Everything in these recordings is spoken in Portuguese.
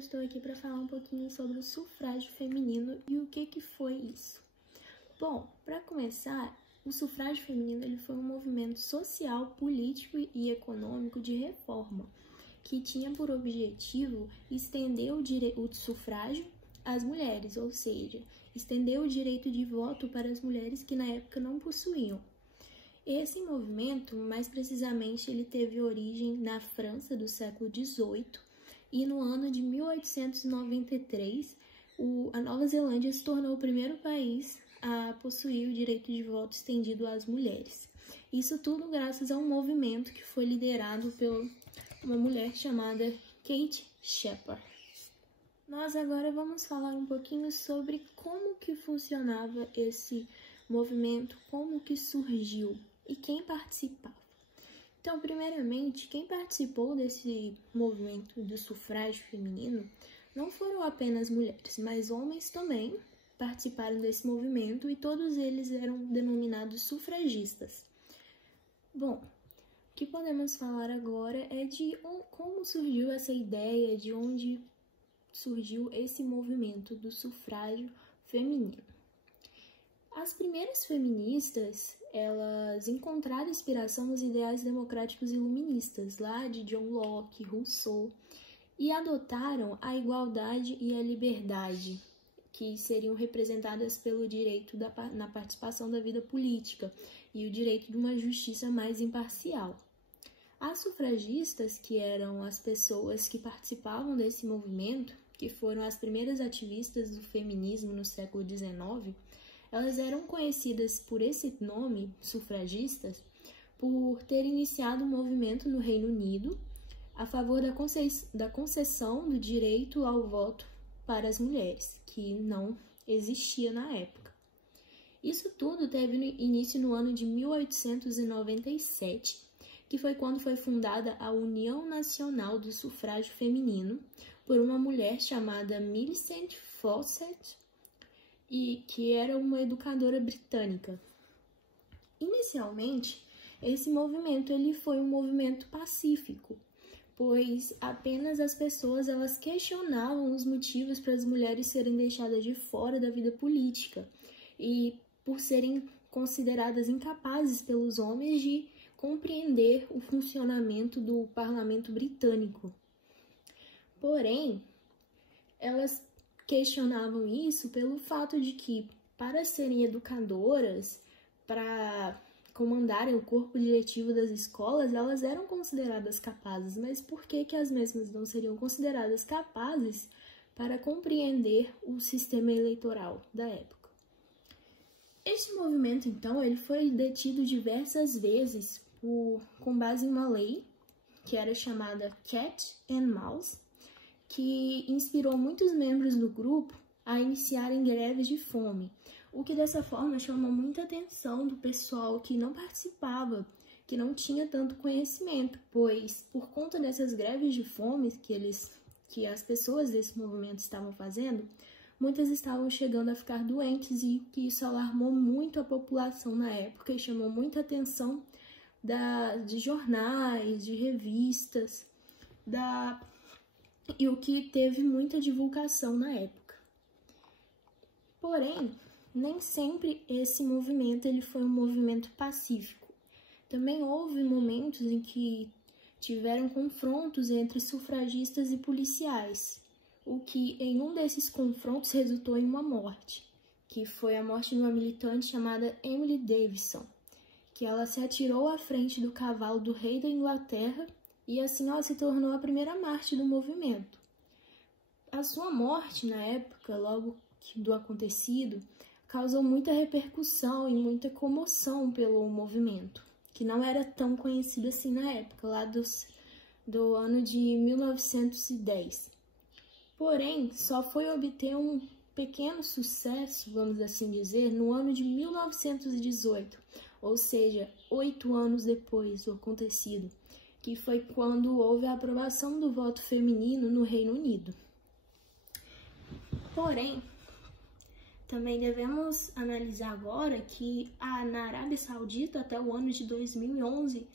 estou aqui para falar um pouquinho sobre o sufrágio feminino e o que foi isso. Bom, para começar, o sufrágio feminino ele foi um movimento social, político e econômico de reforma, que tinha por objetivo estender o sufrágio às mulheres, ou seja, estender o direito de voto para as mulheres que na época não possuíam. Esse movimento, mais precisamente, ele teve origem na França do século XVIII e no ano de 1893, a Nova Zelândia se tornou o primeiro país a possuir o direito de voto estendido às mulheres. Isso tudo graças a um movimento que foi liderado por uma mulher chamada Kate Sheppard. Nós agora vamos falar um pouquinho sobre como que funcionava esse movimento, como que surgiu e quem participava. Então, primeiramente, quem participou desse movimento do sufrágio feminino não foram apenas mulheres, mas homens também participaram desse movimento e todos eles eram denominados sufragistas. Bom, o que podemos falar agora é de como surgiu essa ideia, de onde surgiu esse movimento do sufrágio feminino. As primeiras feministas, elas encontraram inspiração nos ideais democráticos iluministas, lá de John Locke, Rousseau, e adotaram a igualdade e a liberdade, que seriam representadas pelo direito na participação da vida política e o direito de uma justiça mais imparcial. As sufragistas, que eram as pessoas que participavam desse movimento, que foram as primeiras ativistas do feminismo no século XIX, elas eram conhecidas por esse nome, sufragistas, por ter iniciado um movimento no Reino Unido a favor da concessão do direito ao voto para as mulheres, que não existia na época. Isso tudo teve início no ano de 1897, que foi quando foi fundada a União Nacional do Sufrágio Feminino por uma mulher chamada Millicent Fawcett, e que era uma educadora britânica. Inicialmente, esse movimento ele foi um movimento pacífico, pois apenas as pessoas elas questionavam os motivos para as mulheres serem deixadas de fora da vida política e por serem consideradas incapazes pelos homens de compreender o funcionamento do parlamento britânico. Porém, elas questionavam isso pelo fato de que, para serem educadoras, para comandarem o corpo diretivo das escolas, elas eram consideradas capazes, mas por que as mesmas não seriam consideradas capazes para compreender o sistema eleitoral da época? Este movimento, então, ele foi detido diversas vezes com base em uma lei que era chamada Cat and Mouse, que inspirou muitos membros do grupo a iniciarem greves de fome, o que dessa forma chamou muita atenção do pessoal que não participava, que não tinha tanto conhecimento, pois por conta dessas greves de fome que as pessoas desse movimento estavam fazendo, muitas estavam chegando a ficar doentes e que isso alarmou muito a população na época e chamou muita atenção de jornais, de revistas, e o que teve muita divulgação na época. Porém, nem sempre esse movimento ele foi um movimento pacífico. Também houve momentos em que tiveram confrontos entre sufragistas e policiais, o que em um desses confrontos resultou em uma morte, que foi a morte de uma militante chamada Emily Davison, que ela se atirou à frente do cavalo do rei da Inglaterra e assim ela se tornou a primeira mártir do movimento. A sua morte, na época, logo do acontecido, causou muita repercussão e muita comoção pelo movimento, que não era tão conhecido assim na época, lá do ano de 1910. Porém, só foi obter um pequeno sucesso, vamos assim dizer, no ano de 1918, ou seja, 8 anos depois do acontecido, que foi quando houve a aprovação do voto feminino no Reino Unido. Porém, também devemos analisar agora que na Arábia Saudita, até o ano de 2011,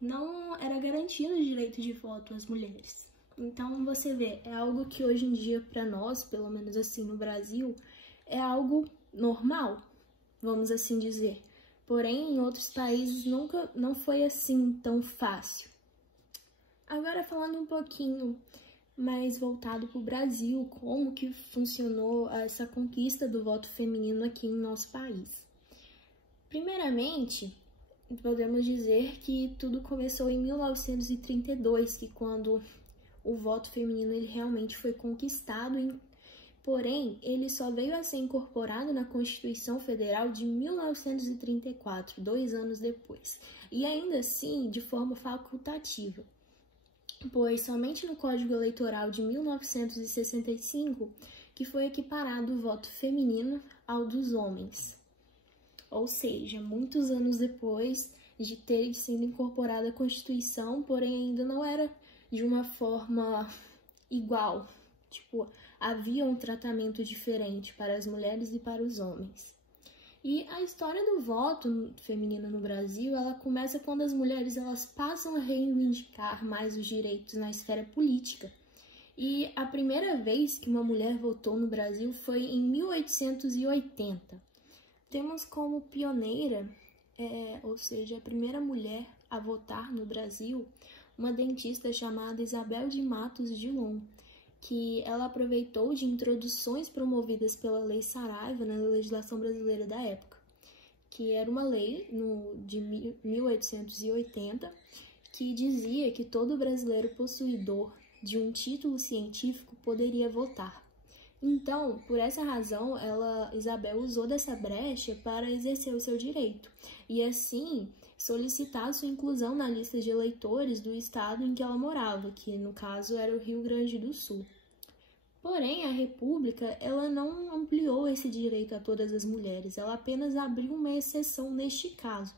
não era garantido o direito de voto às mulheres. Então você vê, é algo que hoje em dia para nós, pelo menos assim no Brasil, é algo normal, vamos assim dizer. Porém, em outros países não foi assim tão fácil. Agora falando um pouquinho mais voltado para o Brasil, como que funcionou essa conquista do voto feminino aqui em nosso país. Primeiramente, podemos dizer que tudo começou em 1932, que quando o voto feminino ele realmente foi conquistado, porém, ele só veio a ser incorporado na Constituição Federal de 1934, 2 anos depois, e ainda assim de forma facultativa, pois somente no Código Eleitoral de 1965 que foi equiparado o voto feminino ao dos homens. Ou seja, muitos anos depois de ter sido incorporada à Constituição, porém ainda não era de uma forma igual. Tipo, havia um tratamento diferente para as mulheres e para os homens. E a história do voto feminino no Brasil, ela começa quando as mulheres elas passam a reivindicar mais os direitos na esfera política. E a primeira vez que uma mulher votou no Brasil foi em 1880. Temos como pioneira, ou seja, a primeira mulher a votar no Brasil, uma dentista chamada Isabel de Matos Gilon, que ela aproveitou de introduções promovidas pela Lei Saraiva na legislação brasileira da época, que era uma lei de 1880 que dizia que todo brasileiro possuidor de um título científico poderia votar. Então, por essa razão, Isabel usou dessa brecha para exercer o seu direito e, assim, solicitar sua inclusão na lista de eleitores do estado em que ela morava, que no caso era o Rio Grande do Sul. Porém, a República ela não ampliou esse direito a todas as mulheres, ela apenas abriu uma exceção neste caso.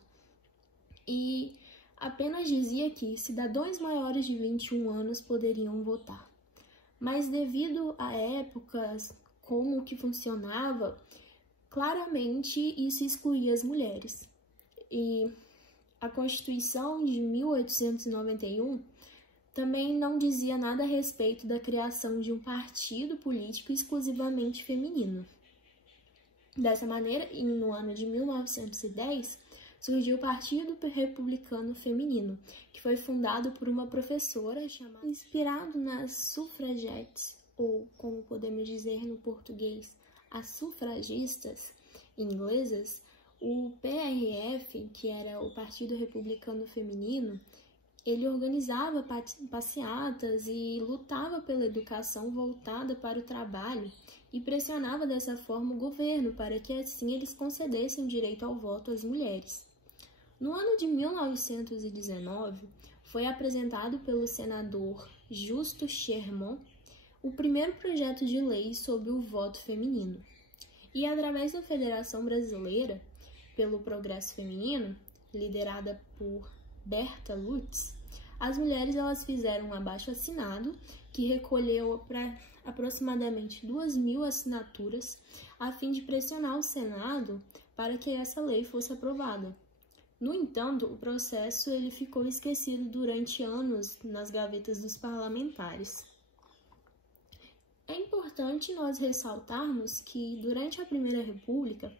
E apenas dizia que cidadãos maiores de 21 anos poderiam votar. Mas devido a épocas, como que funcionava, claramente isso excluía as mulheres. E a Constituição de 1891 também não dizia nada a respeito da criação de um partido político exclusivamente feminino. Dessa maneira, no ano de 1910, surgiu o Partido Republicano Feminino, que foi fundado por uma professora chamada, inspirado nas sufragettes, ou como podemos dizer no português, as sufragistas inglesas. O PRF, que era o Partido Republicano Feminino, ele organizava passeatas e lutava pela educação voltada para o trabalho e pressionava dessa forma o governo para que assim eles concedessem o direito ao voto às mulheres. No ano de 1919, foi apresentado pelo senador Justo Sherman o primeiro projeto de lei sobre o voto feminino. E através da Federação Brasileira pelo Progresso Feminino, liderada por Berta Lutz, as mulheres elas fizeram um abaixo-assinado que recolheu aproximadamente 2.000 assinaturas a fim de pressionar o Senado para que essa lei fosse aprovada. No entanto, o processo ele ficou esquecido durante anos nas gavetas dos parlamentares. É importante nós ressaltarmos que, durante a Primeira República,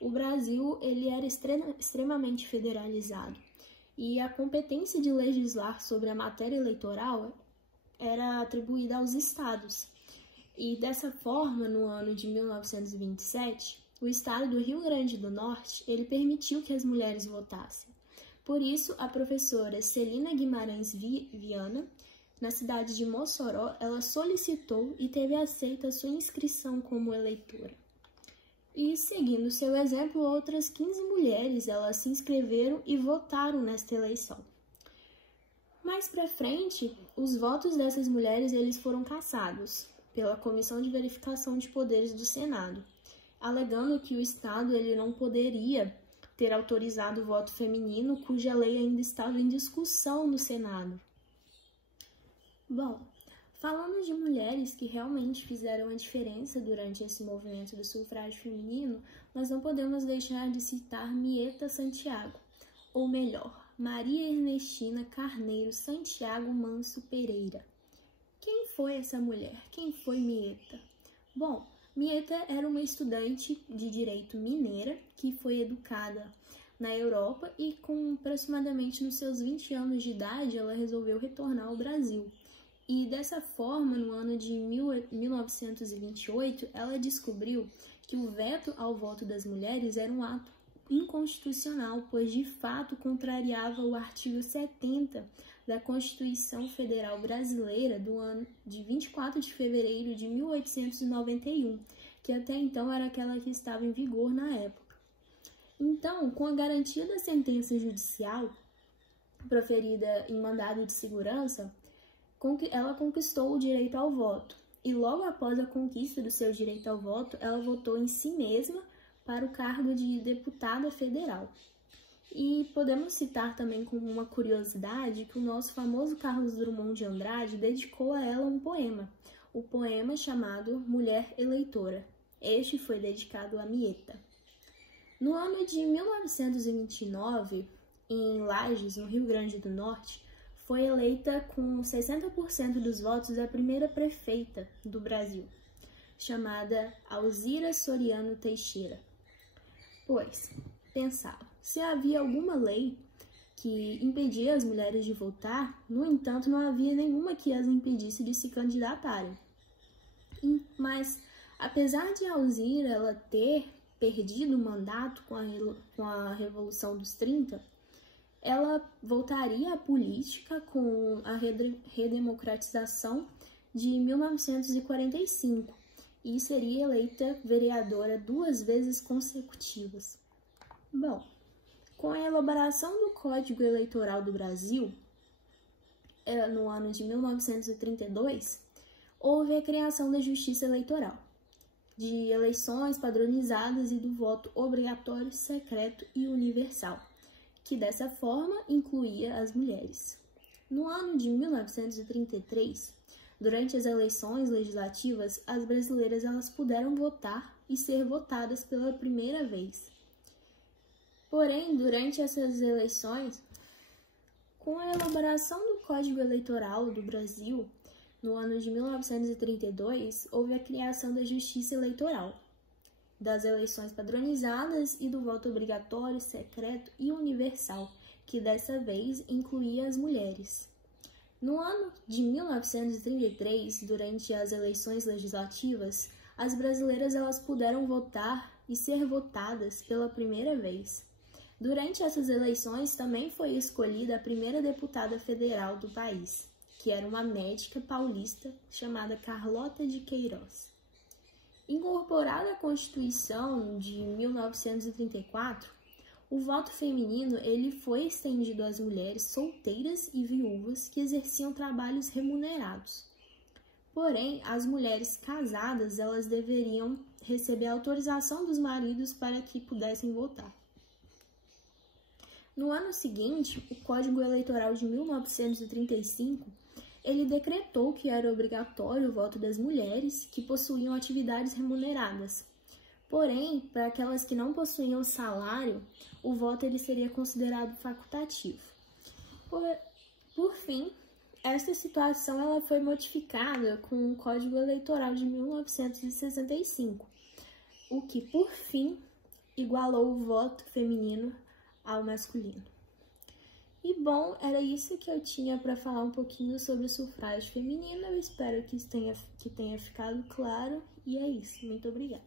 o Brasil ele era extremamente federalizado e a competência de legislar sobre a matéria eleitoral era atribuída aos estados. E dessa forma, no ano de 1927, o estado do Rio Grande do Norte ele permitiu que as mulheres votassem. Por isso, a professora Celina Guimarães Viana, na cidade de Mossoró, ela solicitou e teve aceita sua inscrição como eleitora. E, seguindo seu exemplo, outras 15 mulheres elas se inscreveram e votaram nesta eleição. Mais para frente, os votos dessas mulheres eles foram cassados pela Comissão de Verificação de Poderes do Senado, alegando que o Estado ele não poderia ter autorizado o voto feminino, cuja lei ainda estava em discussão no Senado. Bom, falando de mulheres que realmente fizeram a diferença durante esse movimento do sufrágio feminino, nós não podemos deixar de citar Mieta Santiago, ou melhor, Maria Ernestina Carneiro Santiago Manso Pereira. Quem foi essa mulher? Quem foi Mieta? Bom, Mieta era uma estudante de direito mineira que foi educada na Europa e com aproximadamente nos seus 20 anos de idade ela resolveu retornar ao Brasil. E dessa forma, no ano de 1928, ela descobriu que o veto ao voto das mulheres era um ato inconstitucional, pois de fato contrariava o artigo 70 da Constituição Federal Brasileira do ano de 24 de fevereiro de 1891, que até então era aquela que estava em vigor na época. Então, com a garantia da sentença judicial proferida em mandado de segurança, ela conquistou o direito ao voto. E logo após a conquista do seu direito ao voto, ela votou em si mesma para o cargo de deputada federal. E podemos citar também como uma curiosidade que o nosso famoso Carlos Drummond de Andrade dedicou a ela um poema, o poema chamado Mulher Eleitora. Este foi dedicado a Mieta. No ano de 1929, em Lages, no Rio Grande do Norte, foi eleita com 60% dos votos a primeira prefeita do Brasil, chamada Alzira Soriano Teixeira. Pois, pensava, se havia alguma lei que impedia as mulheres de votar, no entanto, não havia nenhuma que as impedisse de se candidatarem. Mas, apesar de Alzira ela ter perdido o mandato com a Revolução dos 30, ela voltaria à política com a redemocratização de 1945 e seria eleita vereadora 2 vezes consecutivas. Bom, com a elaboração do Código Eleitoral do Brasil, no ano de 1932, houve a criação da Justiça Eleitoral, de eleições padronizadas e do voto obrigatório, secreto e universal, que dessa forma incluía as mulheres. No ano de 1933, durante as eleições legislativas, as brasileiras elas puderam votar e ser votadas pela primeira vez. Porém, durante essas eleições, com a elaboração do Código Eleitoral do Brasil, no ano de 1932, houve a criação da Justiça Eleitoral, das eleições padronizadas e do voto obrigatório, secreto e universal, que dessa vez incluía as mulheres. No ano de 1933, durante as eleições legislativas, as brasileiras elas puderam votar e ser votadas pela primeira vez. Durante essas eleições também foi escolhida a primeira deputada federal do país, que era uma médica paulista chamada Carlota de Queiroz. Incorporada à Constituição de 1934, o voto feminino ele foi estendido às mulheres solteiras e viúvas que exerciam trabalhos remunerados. Porém, as mulheres casadas elas deveriam receber autorização dos maridos para que pudessem votar. No ano seguinte, o Código Eleitoral de 1935 ele decretou que era obrigatório o voto das mulheres que possuíam atividades remuneradas. Porém, para aquelas que não possuíam salário, o voto ele seria considerado facultativo. Por fim, esta situação ela foi modificada com o Código Eleitoral de 1965, o que, por fim, igualou o voto feminino ao masculino. E bom, era isso que eu tinha para falar um pouquinho sobre o sufrágio feminino. Eu espero que tenha ficado claro. E é isso. Muito obrigada.